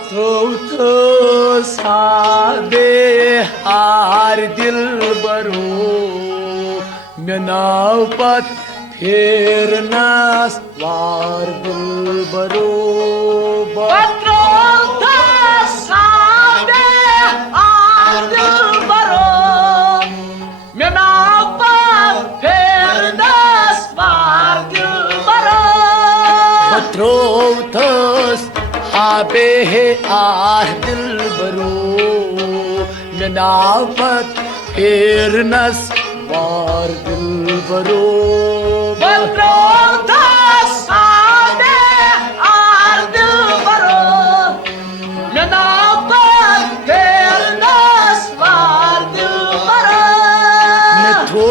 बथौथो सादे हार दिल बरो मेनाव पत फेरनास वार दिल बरो बथौथो सादे हार दिल बरो मेनाव पत फेरनास वार दिल बरो बथौथोस आबे है आह दिल बरो मेनापत फेरनस वार दिल बरो बथौथोस आबे आह दिल बरो मेनाव पत फेरनस वार दिल बरो मिथो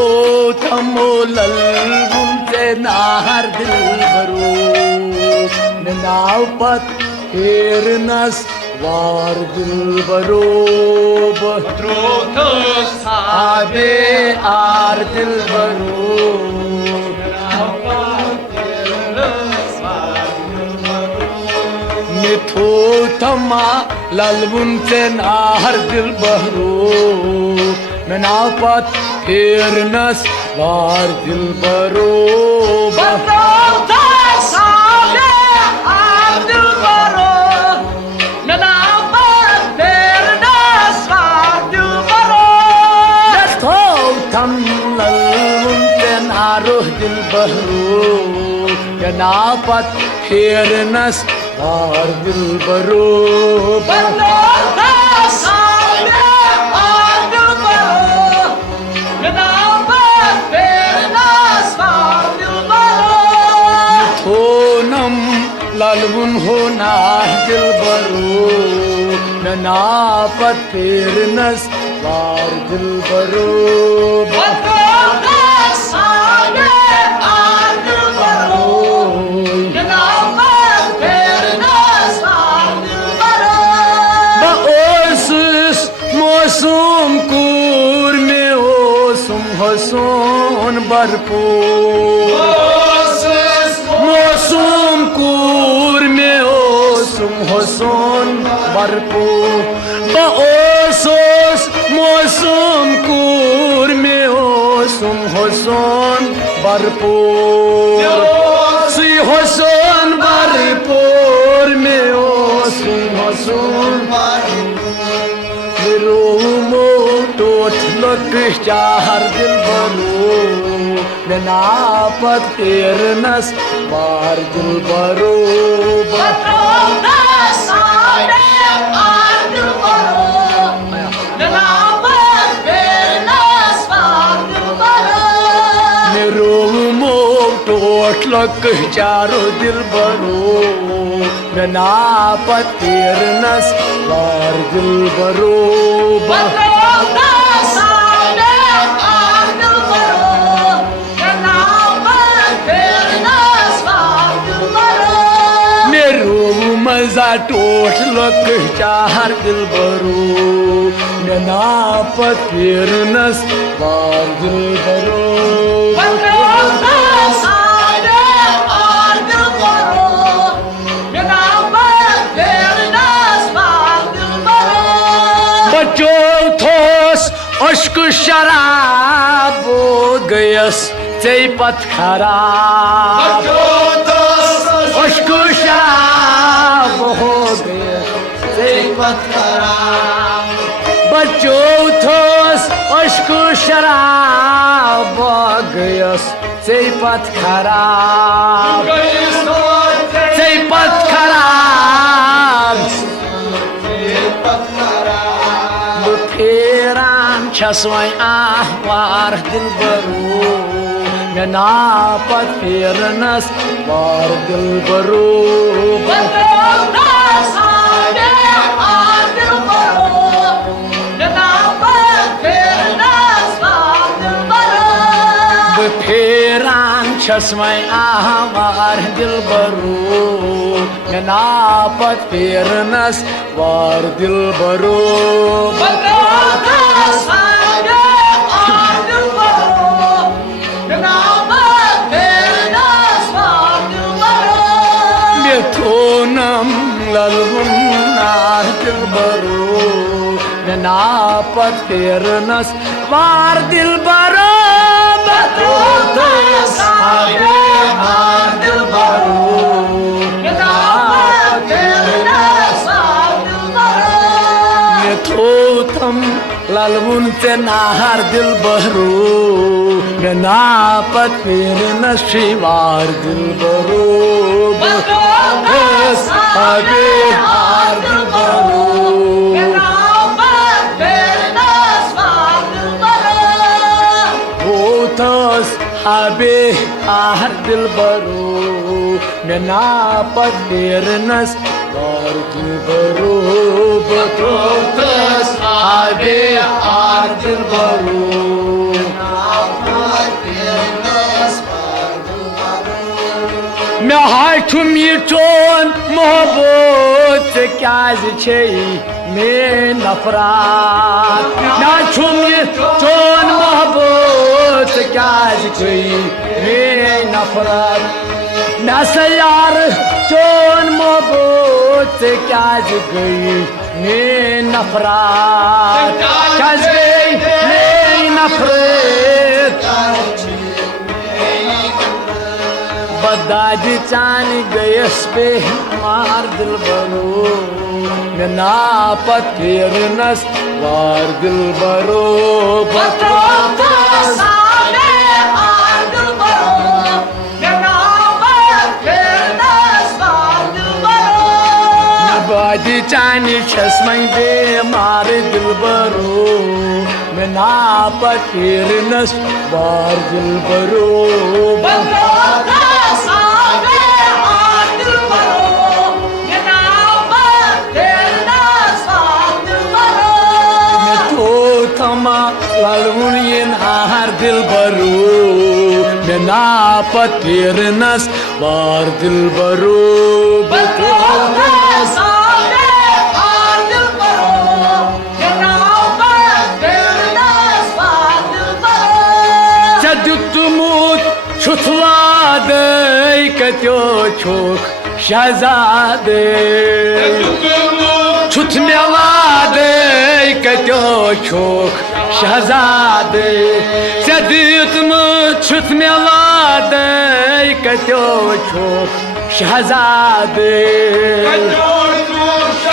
थमो ललगुंते नाहर दिल बरो मेनापत फेरनस वार दिल बरो बथौथोस आबे आर दिल बरो मिथो थमा ललबुन से नाहर दिल बरो मेनापत फेरनस वार दिल बरो बथौथोस आबे आह दिल बरो मेनाव पत फेरनस वार दिल बरो मिथो थम ललबुन से नारोह दिल बरो मेनापत फेरनस वार दिल बरो बथौथोस आबे आह दिल बरो मेनाव पत फेरनस वार दिल बरो थोनम ललबुन हो नाह दिल बरो मेनापत फेरनस वार दिल बरो बथौथोस आबे आह दिल बरो मेनाव पत फेरनस वार दिल बरो ओसुस मौसम कूर में ओसुम हसोन बरपो मौसम कूर में ओसुम हसोन बरपो ओसोस मौसम कूर में ओसुम हसोन बरपो सी हसोन बरपोर में ओसुम हसोन रोमो टोट लग चाहर दिल बरो मेनापत फेरनस वार दिल बरो बथौथोस आबे आह दिल बरो मेनाव पत फेरनस वार दिल बरो रोमो टोट लग चारो दिल बरो मेनापत फेरनस वार दिल बरो बथौथोस आबे आह दिल बरो मेनाव पत फेरनस वार दिल बरो मेरो मजा टोट लग चाहर दिल बरो मेनापत फेरनस वार दिल बरो बथौथोस आबे आह दिल बरो मेनाव पत फेरनस वार दिल बरो बच्चों थोस अश्क शराब हो गयस चैपत खराब अश्क शराब हो गयस चैपत खराब बच्चों थोस अश्क शराब हो गयस चैपत खराब चैपत खराब छसवै आवार दिलबरू मे नापत फेरनस वार दिलबरू Betronas ade adil baro Nabat fernas vadil baro फेरान छसवै आवार दिलबरू मे नापत फेरनस वार दिलबरू Betronas ade adil baro Nabat fernas vadil baro Thonam lalvunar dilbaru me napat fernas var dilbaru Betronas ade adil baro Nabat fernas vadil baro me thotam lalvun te nahar dilbaru me napat fernas shivar dilbaru Betronas ade adil baro Nabat fernas vadil baro Otas habe ahar dilbaru me napat fernas var dilbaru Otas habe ahar dilbaru me haytum yiton mohabbet kaz çey me nafrat me haytum yiton mohabbet kaz çey me nafrat me sayar ton mohabbet kaz çey me nafrat kaz çey me nafrat बदाज चान गयस पे मार दिल बरो मे नापत फेरनस वार दिल बरो Betronas ade adil baro Nabat fernas vadil baro बदाज चान छसमई पे मार दिल बरो मे नापत फेरनस वार दिल बरो Betronas ade adil baro Nabat fernas vadil baro Thama lalvunyin ahar dilbaru me napat fernas var dilbaru Betronas ade adil baro Nabat fernas vadil baro Çadutmut çutladı katyo çok şazade Çutmeladı katyo çok şazade Çadutmut çutmeladı katyo çok şazade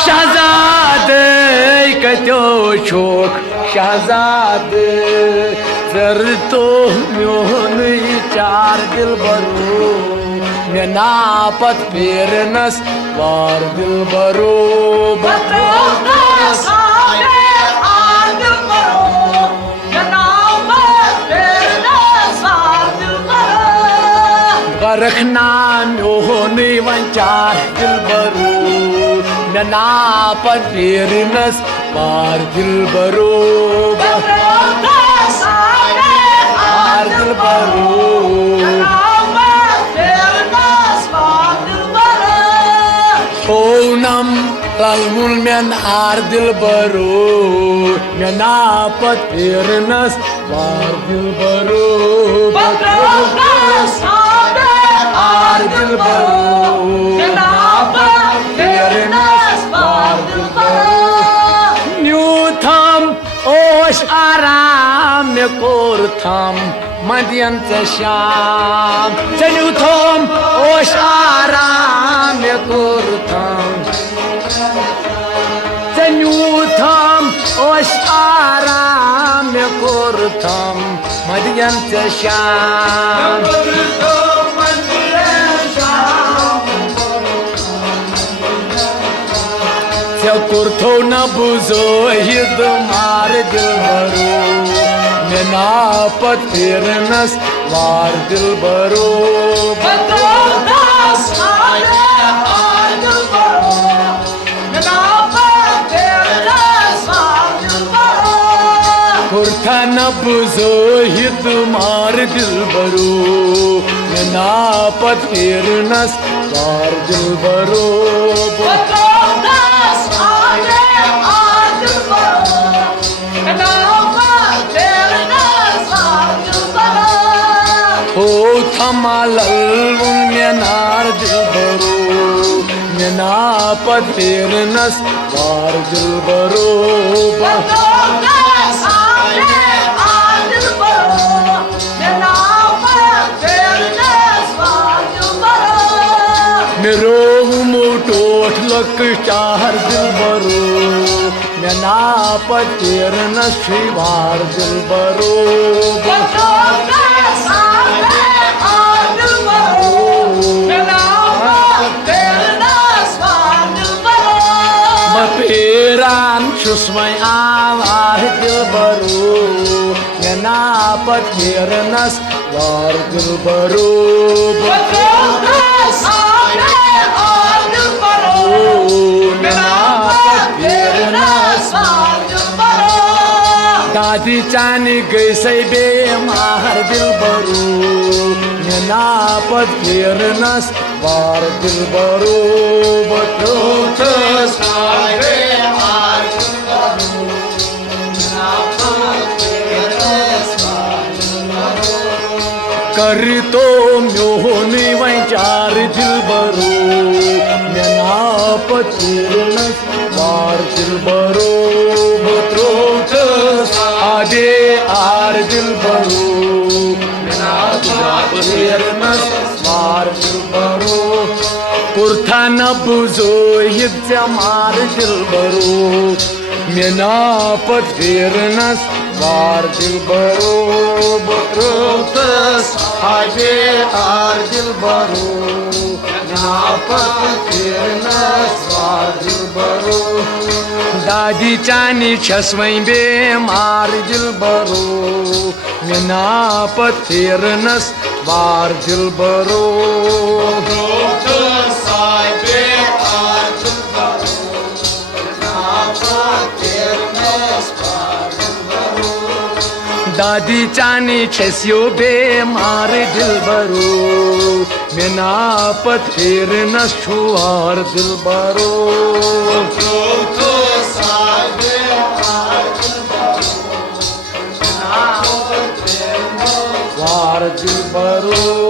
Şahzade katyo çok şahzade Zerto myoni çar dilbaru me napat fernas var dilbaru Betronas ade adil baro Nabat fernas vadil baro Garkhna myoni vanchar dilbaru me napat fernas var dilbaru Betronas ade adil baro Nabat fernas vadil baro Sonam lalmul men ar dilbaru me napat fernas var dilbaru Betronas ade adil baro Nabat fernas vadil baro Nyutam oş aram me kurtam madyan sham Nyutam oş aram me kurtam Nyutam oş aram me kurtam madyan sham कुर्थो न बुझो hit मार दिल भरो मेना पत्थरनस वार दिल भरो Patronas ade ardil baro Mena paternas ardil baro Kurtha न बुझो हिद मार दिल भरो मेना पत्थरनस वार दिल भरो Patronas ade ardil baro Mena paternas ardil baro ओ थमालल मेनार दिल भरो मेना पत्थरनस वार दिल भरो Patronas ade ardil baro Mena paternas ardil baro मेरो मोटोट लक चार दिल भरो मेना पत्थरनस वार दिल भरो Patronas ade ardil baro Mena paternas ardil baro Mapiran susmai awar dil baru Ngena patirnas war dil baru Patronas ade ardil baro Mena paternas ardil baro Dadi chani gaisai bemar dil baru Ngena patirnas war dil baru Patronas ade करी तो म्योनी वैचार दिल भरो मेना पत्थरनस वार दिल भरो बत्रोटस आदे are दिल भरो मेना पत्थरनस वार दिल भरो कुर्था न बुझो हिज्जा मार दिल भरो मेना पत्थरनस वार दिल भरो बत्रोटस आदे आर दिल भरो मेना पत्थरनस वार दिल भरो दादी चानी छसवई बेमार दिल भरो मेना पत्थरनस वार दिल भरो दादी चानी छसियो बेमार दिल भरो मेना पत्थरनस छुआर दिल भरो वार दिल भरो